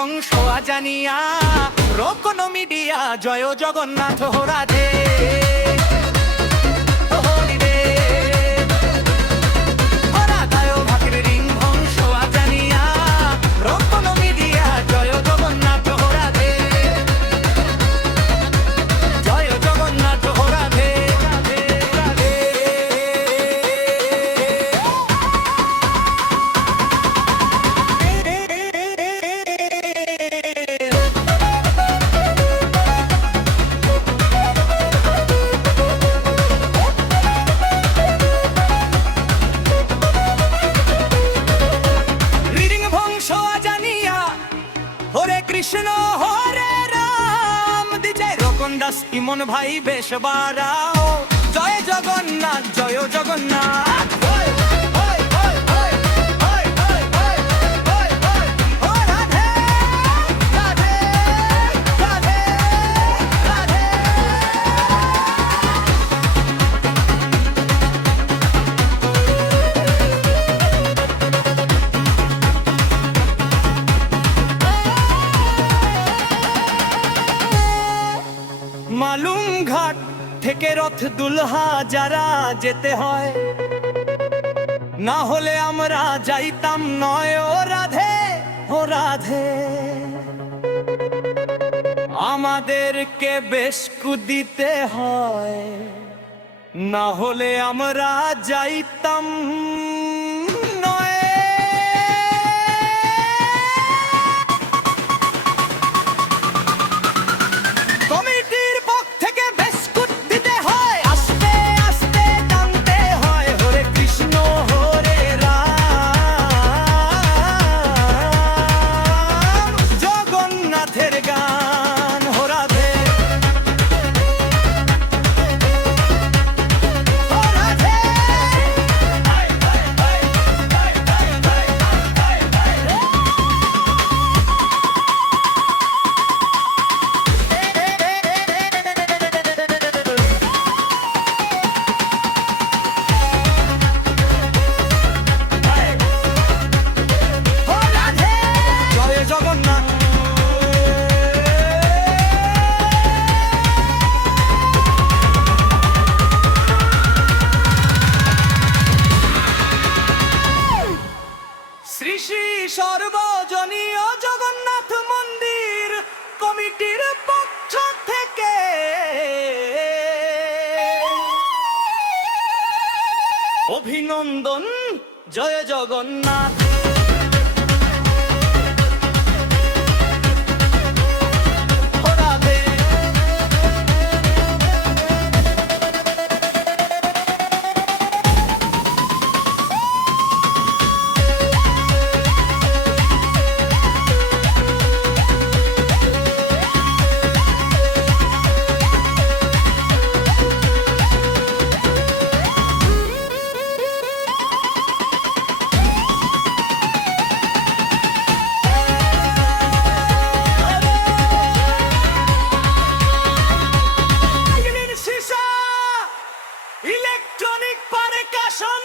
ধ্বংস জানিয়া রোকন মিডিয়া জয় জগন্নাথ রাধে কৃষ্ণ হরে রাম দিজয় রকন দাস ইমন ভাই বেশ বাড়াও জয় জগন্নাথ জয় জগন্নাথ মালুম ঘাট থেকে রথ দুলহা যারা যেতে হয় না হলে আমরা যাইতাম নয় ও রাধে ও রাধে আমাদেরকে বেশ কুদিতে হয় না হলে আমরা যাইতাম নয় শ্রী শ্রী সর্বজনীয় জগন্নাথ মন্দির কমিটির পক্ষ থেকে অভিনন্দন জয় জগন্নাথ ইলেকট্রনিক পারকাশন